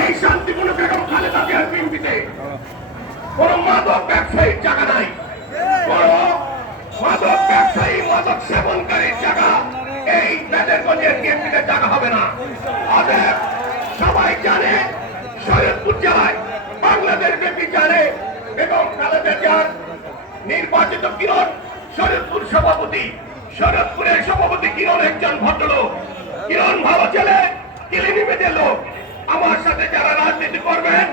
এই শান্তিপূর্ণ বেগম খালেদা জিয়ার বিএনপিতে কোন মাদক ব্যবসায়ীর জায়গা নাই, কোন মাদক ব্যবসায়ী মাদক সেবনকারীর জায়গা এই বেদেরগঞ্জের বিএনপিতে জায়গা হবে না। অতএব সবাই জানে শরীয়তপুর জেলায় বাংলাদেশ বিএনপি জানে বেগম খালেদা জিয়ার নির্বাচিত কিরণ শরীয়তপুর সভাপতি, শরীয়তপুরের সভাপতি কিরণ একজন ভদ্রলোক। কিরণ ভালো ছেলে, কিলিনিমেদের লোক। আমার সাথে যারা রাজনীতি করবেন,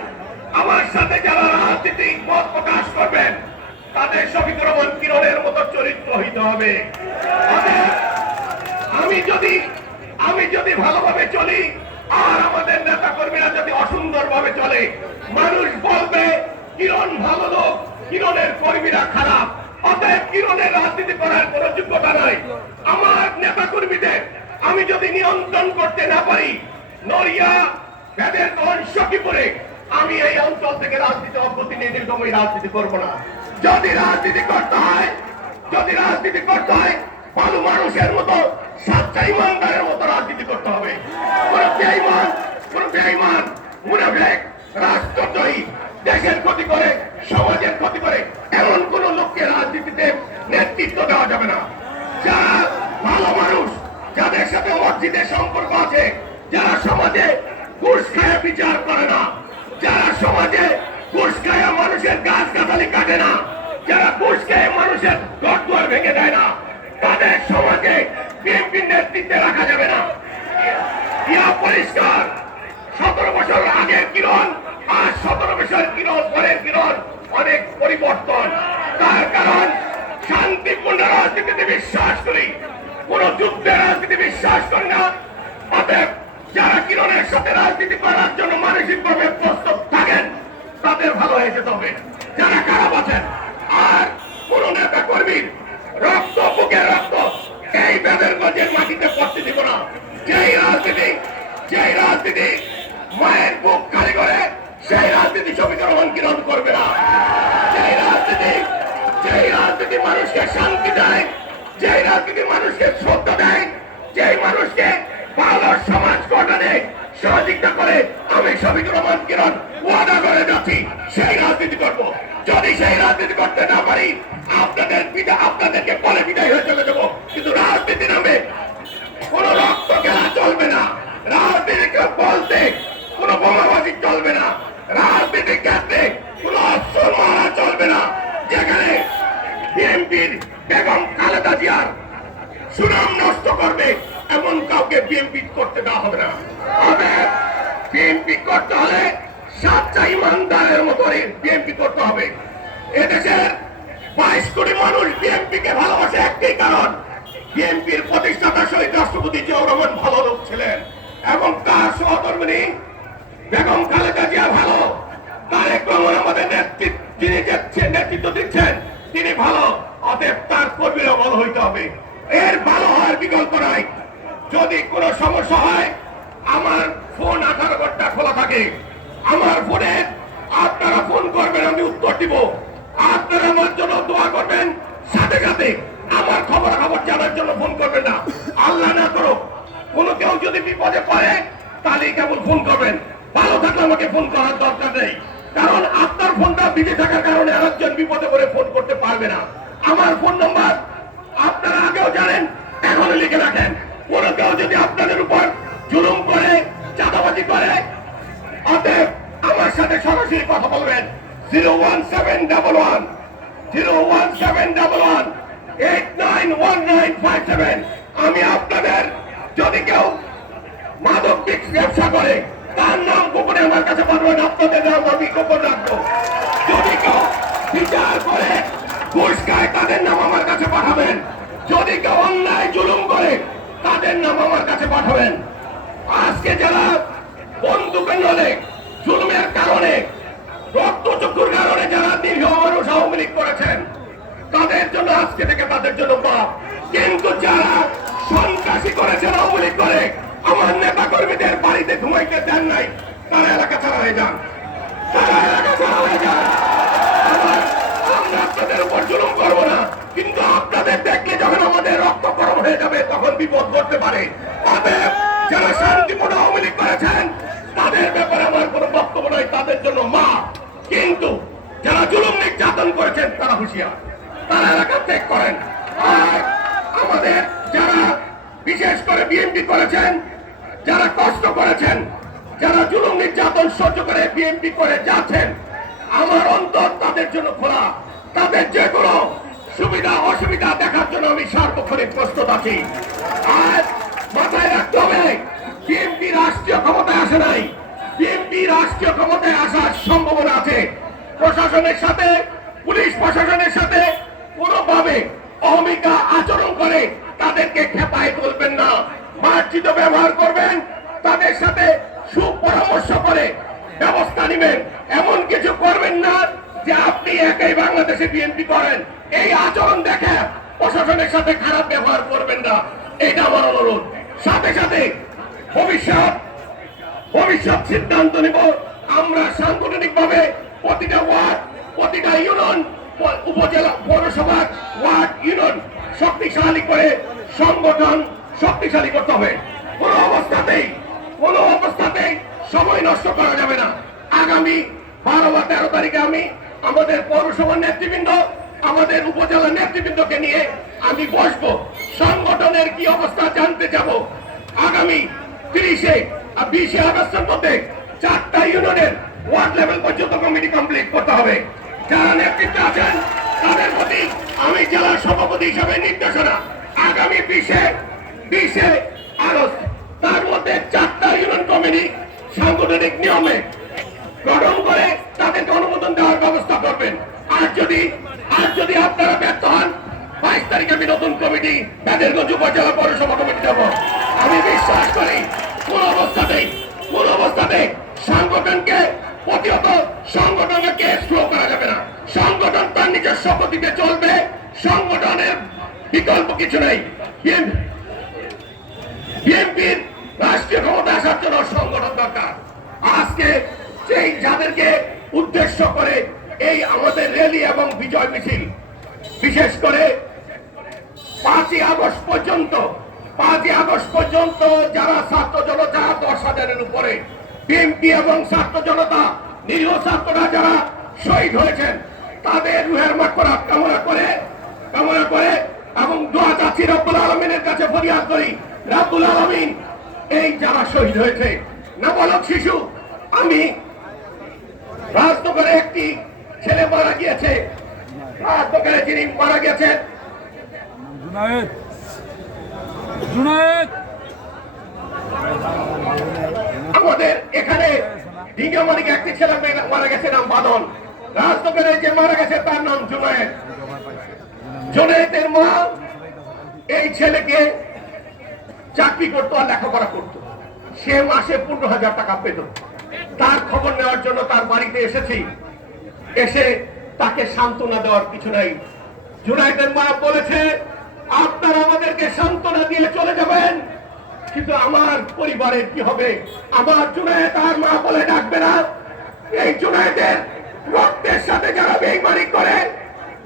আমার সাথে যারা রাজনীতিক মত প্রকাশ করবেন, তাদের শফিকুর রহমান কিরণের মতো চরিত্র হইতে হবে। আমি যদি ভালোভাবে চলি আর আমাদের নেতা কর্মীরা যদি অসুন্দর ভাবে চলে, মানুষ বলবে কিরণ ভালো লোক, কিরণের কর্মীরা খারাপ। অতএব কিরণের রাজনীতি করার কোন যোগ্যতা নাই। আমার নেতা কর্মীদের আমি যদি নিয়ন্ত্রণ করতে না পারি, নড়িয়া বেদেরগঞ্জ সখীপুরে আমি এই অঞ্চল থেকে রাজনীতি অপ্রতিনিধির সময় রাজনীতি করবো না। যদি রাজনীতি করতে হয় ভালো মানুষের মতো, সাচ্চা ইমানদারের মতো রাজনীতি করতে হবে। কোন বেঈমান মুনাফিক রাষ্ট্রদ্রোহী, দেশের ক্ষতি করে, সমাজের ক্ষতি করে এমন কোন লোককে রাজনীতিতে নেতৃত্ব দেওয়া যাবে না। যারা ভালো মানুষ, যাদের সাথে মসজিদের সম্পর্ক আছে, যারা সমাজে ঘুষ খায় বিচার করে না, যারা সমাজে ঘুষ খায় মানুষের গাছ গাছালি কাটে না, যারা ঘুষ খেয়ে মানুষের ঘর দুয়ার ভেঙে দেয় না, তাদের সমাজে বিএনপির নেতৃত্বে রাখা যাবে না। ইয়া পরিষ্কার। 17 বছর আগের কিরণ আর 17 বছর কিরণ পরের কিরণ অনেক পরিবর্তন। তার কারণ শান্তিপূর্ণ রাজনীতিতে বিশ্বাস করি, কোন যুদ্ধের রাজনীতি বিশ্বাস করি না। অতএব যারা কিরণের সাথে রাজনীতি করার জন্য মানসিকভাবে প্রস্তুত থাকেন, তাদের ভালো হয়ে যেতে হবে। যারা খারাপ আছেন আর কোন নেতা কর্মীর রক্ত, বুকের রক্ত এই বেদেরগঞ্জের মাটিতে পড়তে দিব না। যেই রাজনীতি মায়ের বুক খালি করে, সেই রাজনীতি শফিকুর রহমান কিরণ করবে না। যেই রাজনীতি মানুষকে শান্তি দেয়, যেই রাজনীতি মানুষকে শ্রদ্ধা দেয়, যেই মানুষকে ভালো সমাজ গঠনে সহযোগিতা করে, আমি শফিকুর রহমান কিরণ ওয়াদা করে যাচ্ছি সেই রাজনীতি করব। যদি সেই রাজনীতি করতে না পারি, আপনাদেরকে বলে বিদায় হয়ে চলে যাবো। কিন্তু রাজনীতি নামে কোন রক্ত খেলা চলবে না। রাজনীতিকে বলতে কোন বোমাবাজি চলবে না। রাজনীতি ক্ষেত্রে কোন অস্ত্র মারা চলবে না। যেখানে বিএনপির বেগম খালেদা জিয়ার সুনাম নষ্ট করবে এমন কাউকে বিএনপি করতে দেওয়া হবে না। বিএনপি করতে হলে সাচ্চা ইমানদারের মতো বিএনপি করতে হবে। এদেশের 22 কোটি মানুষ বিএনপি কে ভালোবাসে একটাই কারণ, বিএনপির প্রতিষ্ঠাতা শহীদ রাষ্ট্রপতি জিয়াউর রহমান ভালো লোক ছিলেন এবং তার সহধর্মিণী বেগম খালেদা জিয়া ভালো। তারেক রহমান আমাদের নেতৃত্ব দিচ্ছেন, তিনি ভালো। অতএব তার কর্মীরা ভালো হইতে হবে। এর ভালো হওয়ার বিকল্প নাই। যদি কোনো সমস্যা হয়, আমার ফোন 18 ঘন্টা খোলা থাকে। আমার ফোনে আপনারা ফোন করবেন, আমি উত্তর দিব। আপনারা আমার জন্য দোয়া করবেন, সাথে সাথে আমার খবর জানার জন্য ফোন করবেন না। আল্লাহ না করো কোনো কেউ যদি বিপদে পড়ে, তাহলে কেবল ফোন করবেন। ভালো থাকলে আমাকে ফোন করার দরকার নেই, কারণ আপনার ফোনটা বিজি থাকার কারণে আরেকজন বিপদে পড়ে ফোন করতে পারবে না। আমার ফোন নাম্বার আপনারা আগেও জানেন, এখনো লিখে রাখেন। কোনো কেউ যদি আপনাদের উপর জুলুম করে, চাঁদাবাজি করে, অতএব আমার সাথে সরাসরি কথা বলবেন। 01711 আমি আপনাদের, যদি কেউ মাদক ব্যবসা করে তার নাম গোপনে আমার কাছে পাঠাবেন, আপনাদের নাম আমি গোপন রাখবো। যদি কেউ বিচার করে ঘুষ খায়, তাদের নাম আমার কাছে পাঠাবেন। যদি কেউ অন্যায় জুলুম করে, তাদের নাম আমার কাছে পাঠাবেন। আজকে যারা বন্দুকের নলে জুলুমের কারণে, রক্তচক্ষুর কারণে যারা নিরীহ মানুষ আওয়ামী লীগ করেছেন, তাদের জন্য আজকে থেকে তাদের জন্য পাপ। কিন্তু যারা সন্ত্রাসী করেছেন আওয়ামী লীগ করে, আমার নেতা কর্মীদের বাড়িতে ঘুমাইতে দেন নাই, তারা এলাকা ছাড়া হয়ে যান। আমরা আপনাদের উপর জুলুম করবো না, কিন্তু আপনাদের দেখলে যখন আমাদের রক্ত গরম হয়ে যাবে, তখন বিপদ ঘটতে পারে। অতএব যারা শান্তিপূর্ণ আওয়ামী লীগ করেছেন, তাদের ব্যাপারে আমার কোন তাদের জন্য মা, কিন্তু যারা জুলুম নির্যাতন করেছেন তারা হুঁশিয়ার, তারা এলাকা ত্যাগ করেন। আর আমাদের যারা বিশেষ করে বিএনপি করেছেন, যারা কষ্ট করেছেন, যারা জুলুম নির্যাতন সহ্য করে বিএনপি করে যাচ্ছেন, আমার অন্তর তাদের জন্য খোলা। তাদের যে কোনো সুবিধা অসুবিধা দেখার জন্য আমি সার্বক্ষণিক প্রস্তুত আছি। আর মাথায় রাখতে হবে, বিএনপি রাষ্ট্রীয় ক্ষমতায় আসে নাই। বিএনপি রাষ্ট্রীয় ক্ষমতায় আসার সম্ভাবনা আছে। প্রশাসনের সাথে, পুলিশ প্রশাসনের সাথে কোনোভাবে অহমিকা আচরণ করে তাদেরকে খেপায় তুলবেন না, মার্জিত ব্যবহার করবেন। তাদের সাথে সুপরামর্শ করে ব্যবস্থা নেবেন। এমন কিছু করবেন না যে আপনি একাই বাংলাদেশে বিএনপি করেন, এই আচরণ দেখে প্রশাসনের সাথে খারাপ ব্যবহার করবেন না, এটা আমার অনুরোধ। সাথে সাথে ভবিষ্যৎ সিদ্ধান্ত নিব। আমরা সাংগঠনিক ভাবে প্রতিটা ওয়ার্ড, প্রতিটা ইউনিয়ন, উপজেলা, পৌরসভা, ওয়ার্ড, ইউনিয়ন শক্তিশালী করে সংগঠন শক্তিশালী করতে হবে। কোনো অবস্থাতেই সময় নষ্ট করা যাবে না। আগামী 12 বা 13 তারিখে আমি আমাদের পৌরসভার নেতৃবৃন্দ, আমাদের উপজেলার নেতৃবৃন্দকে নিয়ে আমি বসবো, সংগঠনের কি অবস্থা জানতে যাব। আগামী 30 আর 20 আগস্টের মধ্যে 4টা ইউনিয়নের ওয়ার্ড লেভেল পর্যন্ত কমিটি কমপ্লিট করতে হবে। যারা নেতৃত্বে আছেন তাদের প্রতি আমি জেলার সভাপতি হিসেবে নির্দেশনা, আগামী 20 আগস্ট তার মধ্যে 4টা ইউনিয়ন কমিটি সাংগঠনিক নিয়মে গঠন করে তাদেরকে অনুমোদন দেওয়ার ব্যবস্থা করবেন। আর যদি আপনারা ব্যর্থ হন, 22 তারিখে আমি নতুন কমিটি বাদেরগঞ্জ উপজেলা পৌরসভা কমিটি দেব। আমি বিশ্বাস করি কোন অবস্থাতেই সংগঠনকে প্রতিহত, সংগঠনকে স্লো করা যাবে না। সংগঠন তার নিজের শপথিতে চলবে, সংগঠনের বিকল্প কিছু নেই। বিএনপির রাষ্ট্রীয় ক্ষমতা আসার জন্য সংগঠন দরকার। আজকে সেই যাদেরকে উদ্দেশ্য করে এই আমাদের র্যালি এবং বিজয় মিছিল, বিশেষ করে 5ই আগস্ট পর্যন্ত যারা ছাত্র জনতা 10,000-এর উপরে, বিএনপি এবং ছাত্র জনতা, নিরীহ ছাত্ররা যারা শহীদ হয়েছেন তাদের রুহের মাগফিরাত কামনা করে এবং দোয়া চাচ্ছি, রব্বুল আলামিনের কাছে ফরিয়াদ করি, রব্বুল আলামিন এই যারা শহীদ হয়েছে, নাবালক শিশু, আমি রাজনগরে একটি ছেলে মারা গিয়েছে, রাজনগরে যিনি মারা গেছেন আমাদের এখানে ডিঙ্গামানিক একটি ছেলে মারা গেছে, নাম বাদন। রাজনগরে যে মারা গেছে তার নাম জুনায়েদ। জুনায়েদের মা এই ছেলেকে চাকরি করতো আর লেখাপড়া করতো, সে মাসে 15,000 টাকা পেত। তার খবর নেওয়ার জন্য তার বাড়িতে এসেছি, এসে তাকে সান্ত্বনা দেওয়ার কিছু নাই। জুনায়েদের মা বলেছে, আপনারা আমাদেরকে সান্ত্বনা দিয়ে চলে যাবেন, কিন্তু আমার পরিবারের কি হবে? আমার জুনায়েদ আর মা বলে ডাকবে না। এই জুনায়েদের রক্তের সাথে যারা বেইমানি করে,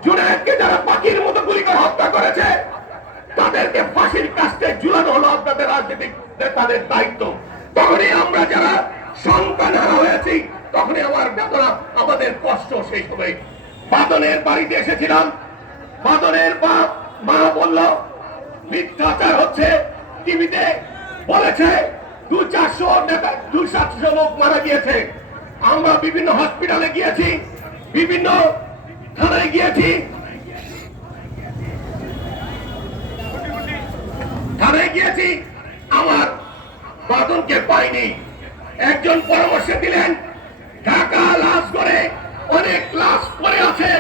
জুনায়েদকে যারা পাখির মতো গুলি করে হত্যা করেছে, তাদেরকে ফাঁসির কাস্টে ঝুলানো হলো আপনাদের রাজনৈতিক নেতাদের দায়িত্ব। তখনই আমরা যারা সন্তান হারা হয়েছি, তখনই আমার বেদনা, আমাদের কষ্ট শেষ হবে। বাদনের বাড়িতে এসেছিলাম, বাদনের মা বলল মিথ্যাচার হচ্ছে, টিভিতে বলেছে 200-400 লোক মারা গিয়েছে। আমরা বিভিন্ন হসপিটালে গিয়েছি, বিভিন্ন থানায় গিয়েছি, আমার বাদনকে পাইনি। একজন পরামর্শ দিলেন, ঢাকা লাশ করে অনেক লাশ পড়ে আছে,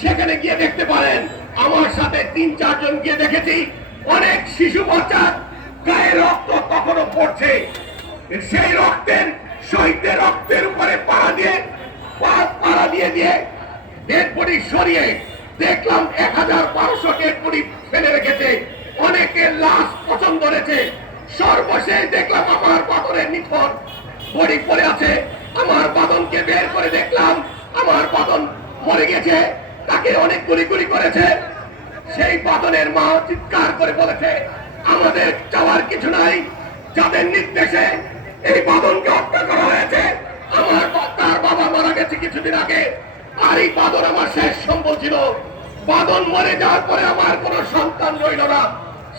সেখানে গিয়ে দেখতে পারেন। আমার সাথে 3-4 জন গিয়ে দেখেছি, অনেক শিশু বাচ্চার গায়ে রক্ত কখনো পড়ছে। সেই শহীদদের রক্তের উপরে পাড়া দিয়ে ডেড বডি সরিয়ে দেখলাম 1,500 ডেড বডি ফেলে রেখেছে, অনেকের লাশ পছন্দ করেছে। সর্বশেষ দেখলাম আমার বাদনের নিথর বডি পড়ে আছে। আমার বাদনকে বের করে দেখলাম, আমার বাদন মরে গেছে, তাকে অনেক গুলি করেছে। সেই বাদনের মা চিৎকার করে বলেছে, আমাদের চাওয়ার কিছু নাই, যাদের নির্দেশে এই বাদনকে হত্যা করা হয়েছে, তার কিছুদিন আগে, আর এই বাদন আমার শেষ সম্বল ছিল। বাদন মরে যাওয়ার পরে আমার কোনো সন্তান রইল না।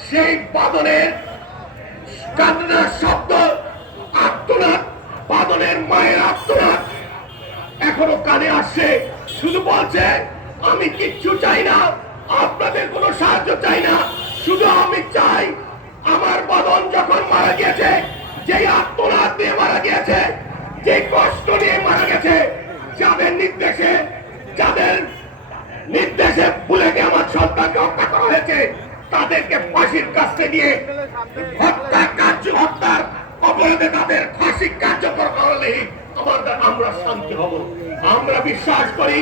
সেই বাদনের কান্নার শব্দ, আর্তনাদ, বাদনের মায়ের আর্তনাদ এখনো কানে আসছে। শুধু বলছে, আমি কিচ্ছু চাই না, আপনাদের কোনো সাহায্য চাই না, শুধু আমি চাই আমার বাদন যখন মারা গিয়েছে, যে আর্তনাদ দিয়ে মারা গিয়েছে, যে কষ্ট নিয়ে মারা গেছে, যাদের নির্দেশে ভুলেকে আমার সন্তানকে হত্যা করা হয়েছে, তাদেরকে ফাঁসির কাছে নিয়ে হত্যার অপরাধে তাদের ফাঁসি কার্যকর করলে আমরা শান্তি হব। আমরা বিশ্বাস করি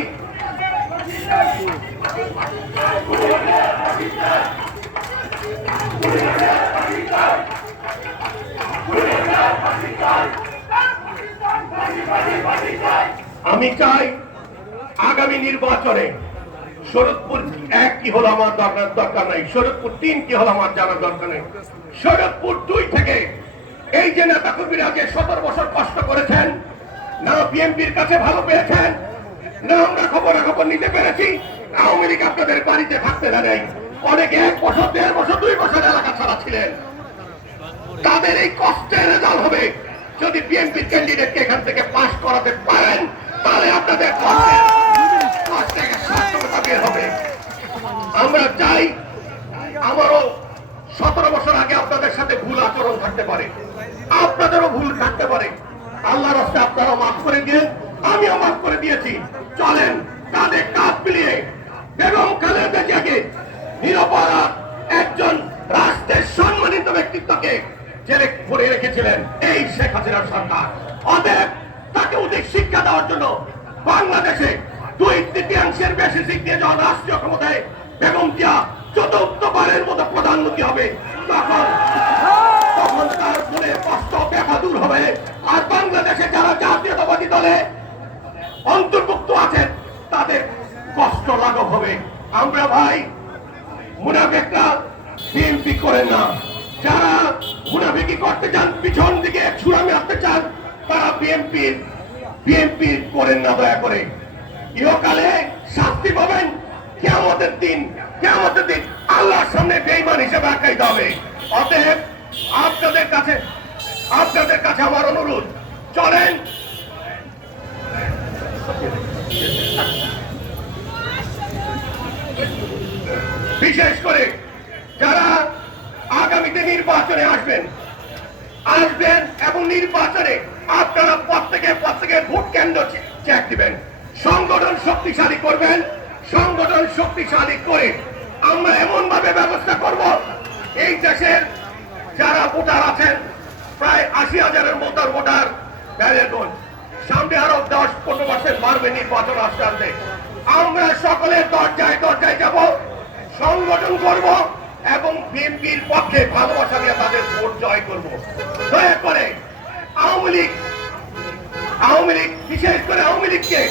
আমি চাই আগামী নির্বাচনে শরৎপুর 1 কি হলো আমার দরকার নাই, শরৎপুর 3 কি হলো আমার জানার দরকার নেই। শরৎপুর 2 থেকে এই যে নেতা কর্মীরা যে 17 বছর কষ্ট করেছেন, না বিএনপির কাছে ভালো পেয়েছেন, না আমরা খবর নিতে পেরেছি, আওয়ামী লীগ আপনাদের বাড়িতে থাকতে দেয়। অনেকে 1 বছর, 1.5 বছর, 2 বছর এলাকা ছাড়া ছিলেন। তাদের এই কষ্টের রেজাল্ট হবে যদি বিএনপি ক্যান্ডিডেটকে এখান থেকে পাস করাতে পারেন, তাহলে আপনাদের সার্থকতা বের হবে। আমরা চাই, আমারও 17 বছর আগে আপনাদের সাথে ভুল আচরণ থাকতে পারে, আপনাদেরও ভুল থাকতে পারে। আল্লাহর রাস্তায় আপনারাও মাফ করে দিন, আমিও মাফ করে দিয়েছি। চলেন কাঁধে কাঁধ মিলিয়ে বেগম খালেদা জিয়াকে, নিরপরাধ একজন রাষ্ট্রের সম্মানিত ব্যক্তিত্বকে জেলে ভরে রেখেছিলেন এই শেখ হাসিনার সরকার। অতএব তাকে অধিক শিক্ষা দেওয়ার জন্য বাংলাদেশে 2/3 বেশি সিট দিয়ে যখন রাষ্ট্রীয় ক্ষমতায় বেগম জিয়া চতুর্থবারের মতো প্রধানমন্ত্রী হবে, তখন তার মনে কষ্ট ব্যথা দূর হবে। আর বাংলাদেশে যারা জাতীয়তাবাদী দলে অন্তর্ভুক্ত আছেন, তাদের কষ্ট লাঘব হবে। আমরা ভাই মুনাফিকরা বিএনপি করেন না, যারা মুনাফিকি করতে চান, পিছন দিকে ছুরা মারতে চান, তারা বিএনপি করেন না। দয়া করে ইহকালে শাস্তি পাবেন, কিয়ামতের দিন আল্লাহর সামনে বেঈমান হিসেবে আখ্যায়িত হবে। অতএব আপনাদের কাছে আমার অনুরোধ, চলেন বিশেষ করে যারা আগামীতে নির্বাচনে আসবেন এবং নির্বাচনে আপনারা প্রত্যেকে ভোট কেন্দ্র চেক দিবেন, সংগঠন শক্তিশালী করবেন। সংগঠন শক্তিশালী করে আমরা এমন ভাবে ব্যবস্থা করব, এই দেশের যারা ভোটার আছেন প্রায় 80,000-এর মতো ভোটার, সামনে আরো 10-15% বাড়বে নির্বাচন আসতে আসতে। আমরা সকলে দরজায় যাব, সংগঠন করব এবং বিএনপির পক্ষে ভালোবাসা দিয়ে তাদের ভোট জয় করব। দয়া করে আওয়ামী লীগ বিশেষ করে আওয়ামী লীগকে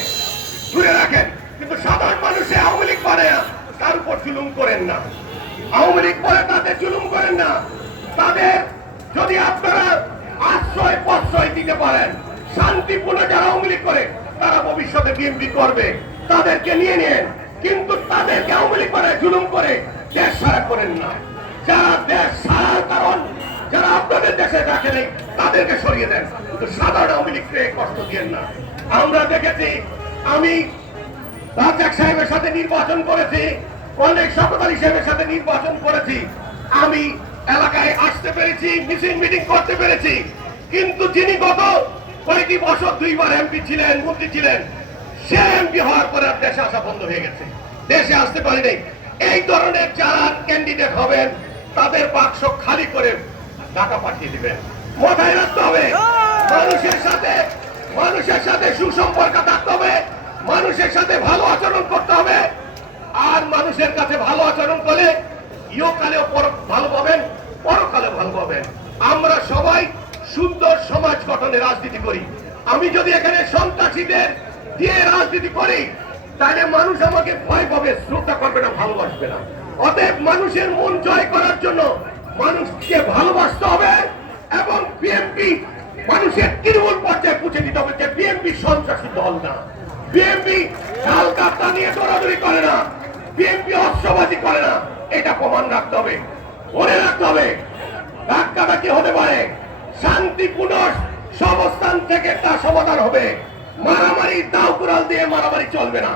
দূরে রাখেন, কিন্তু সাধারণ মানুষে আওয়ামী লীগ পারে না, তার উপর জুলুম করেন না। আওয়ামী লীগ বলে তাদের জুলুম করেন না। তাদের যদি আপনারা প্রশ্রয় দিতে পারেন, শান্তিপূর্ণ যারা আওয়ামী লীগ করে তারা ভবিষ্যতে বিএনপি করবে, তাদেরকে নিয়ে নেন। কিন্তু তাদেরকে আওয়ামী লীগ করে জুলুম করে দেশ সারা করেন না। যারা দেশ সারার কারণ, যারা আপনাদের দেশে রাখে নেই, তাদেরকে সরিয়ে দেন, কিন্তু সাধারণ আওয়ামী লীগকে কষ্ট দিয়েন না। আমরা দেখেছি, আমি রাজ্জাক সাহেবের সাথে নির্বাচন করেছি, অনেক শওকত আলী সাহেবের সাথে নির্বাচন করেছি, আমি এলাকায় আসতে পেরেছি, মিটিং করতে পেরেছি। কিন্তু যিনি গত কয়েকটি বছর 2 বার এমপি ছিলেন, মন্ত্রী ছিলেন, সে এমপি হওয়ার পরে দেশে আসা বন্ধ হয়ে গেছে, দেশে আসতে পারেনি। এই ধরনের যারা ক্যান্ডিডেট হবেন, তাদের বাক্স খালি করে টাকা পাঠিয়ে দিবেন। মাথায় রাখতে হবে, মানুষের সাথে সুসম্পর্ক থাকতে হবে, মানুষের সাথে ভালো আচরণ করতে হবে। আর মানুষের কাছে ভালো আচরণ করলে ইহকালেও ভালো পাবেন, পরকালেও ভালো পাবেন। আমরা সবাই সুন্দর সমাজ গঠনে রাজনীতি করি। আমি যদি এখানে সন্ত্রাসীদের দিয়ে রাজনীতি করি, তাহলে মানুষ আমাকে ভয় পাবে, শ্রদ্ধা করবে না, ভালোবাসবে না। অতএব মানুষের মন জয় করার জন্য মানুষকে ভালোবাসতে হবে এবং বিএনপি মানুষের তৃণমূল পর্যায়ে পৌঁছে দিতে হবে যে বিএনপি সন্ত্রাসী দল না, বিএনপি হালকাতা নিয়ে দৌড়াদৌড়ি করে না, বিএনপি অস্ত্রবাজি করে না, এটা প্রমাণ রাখতে হবে, মনে রাখতে হবে। ধাক্কাটা কি হতে পারে? শান্তিপূর্ণ সবস্থান থেকে তার সমাধান হবে। মারামারি দাও কুড়াল দিয়ে মারামারি চলবে না।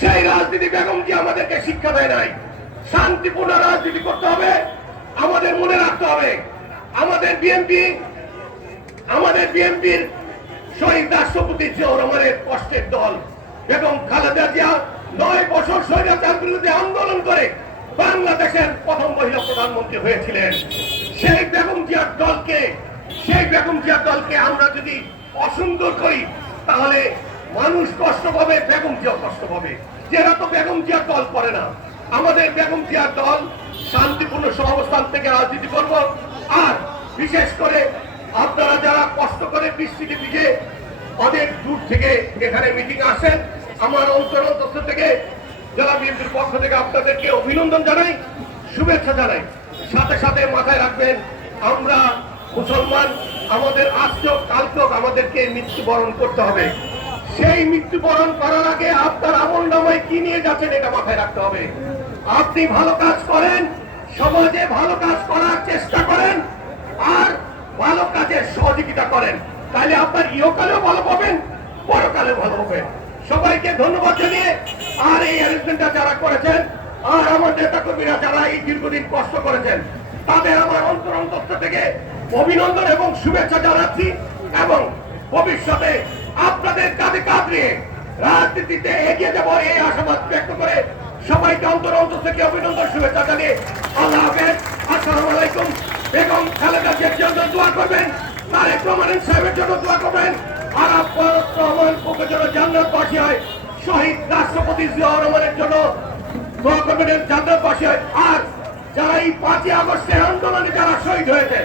সেই রাজনীতি বেগম কি আমাদেরকে শিক্ষা দেয় নাই? শান্তিপূর্ণ রাজনীতি করতে হবে, আমাদের মনে রাখতে হবে। আমাদের বিএনপির শহীদ রাষ্ট্রপতি জিয়াউর রহমানের কষ্টের দল বেগম খালেদা জিয়া 9 বছর স্বৈরাচার বিরুদ্ধে আন্দোলন করে বাংলাদেশের প্রথম মহিলা প্রধানমন্ত্রী হয়েছিলেন। সেই বেগম জিয়ার দলকে আমরা যদি অসুন্দর করি তাহলে মানুষ কষ্ট পাবে, বেগম জিয়া কষ্ট পাবে। যারা তো বেগম জিয়ার দল করে না, আমাদের বেগম জিয়ার দল শান্তিপূর্ণ সহাবস্থান থেকে রাজনীতি করব। আর বিশেষ করে আপনারা যারা কষ্ট করে বৃষ্টিতে ভিজে অনেক দূর থেকে এখানে মিটিং আসেন, আমার অন্তর থেকে জেলা বিএনপির পক্ষ থেকে আপনাদেরকে অভিনন্দন জানাই, শুভেচ্ছা জানাই। সাথে সাথে মাথায় রাখবেন, আমরা মুসলমান, আমাদের আজকেও কালকেও আমাদেরকে মৃত্যুবরণ করতে হবে। সেই মৃত্যুবরণ করার আগে আপনার আমল নামায় কি নিয়ে যাচ্ছেন এটা মাথায় রাখতে হবে। আপনি ভালো কাজ করেন, সমাজে ভালো কাজ করার চেষ্টা করেন, আর ভালো কাজের সহযোগিতা করেন, তাহলে আপনার ইহকালেও ভালো পাবেন, পরকালেও ভালো পাবেন। সবাইকে ধন্যবাদ জানিয়ে, আর এই অ্যারেঞ্জমেন্টটা যারা করেছেন, আর আমার নেতা কর্মীরা যারা এই দীর্ঘদিন কষ্ট করেছেন, তাদের আমার অন্তর থেকে অভিনন্দন এবং শুভেচ্ছা জানাচ্ছি। এবং ভবিষ্যতে আপনাদের কাঁধে কাঁধ নিয়ে রাজনীতিতে এগিয়ে যাব এই আশাবাদ ব্যক্ত করে সবাইকে অন্তর থেকে অভিনন্দন শুভেচ্ছা জানিয়ে আল্লাহ হাফেজ, আসসালামু আলাইকুম। বেগম খালেদা জিয়ার জন্য দোয়া করবেন, তারেক রহমান সাহেবের জন্য দোয়া করবেন, আর রহমান বুকের জন্য জান্নাতবাসী হয়, শহীদ রাষ্ট্রপতি জিয়াউর রহমানের জন্য দোয়া করবেন, জান্নাতবাসী হয়। আর যারা এই 5ই আগস্টের আন্দোলনে যারা শহীদ হয়েছে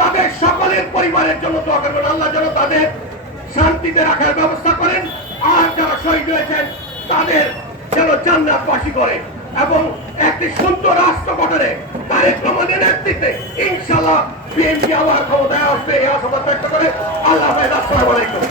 তাদের সকলের পরিবারের জন্য দোয়া করবেন, আল্লাহ যেন তাদের শান্তিতে রাখার ব্যবস্থা করেন, আর যারা শহীদ হয়েছেন তাদের যেন জান্নাতবাসী করে, এবং একটি সুন্দর রাষ্ট্র গঠনে তারেক রহমানের নেতৃত্বে ইনশাআল্লাহ বিএনপি আবার ক্ষমতায় আসবে এই আশাবাদ ব্যক্ত করে আল্লাহ হাফেজ, আসসালামু আলাইকুম।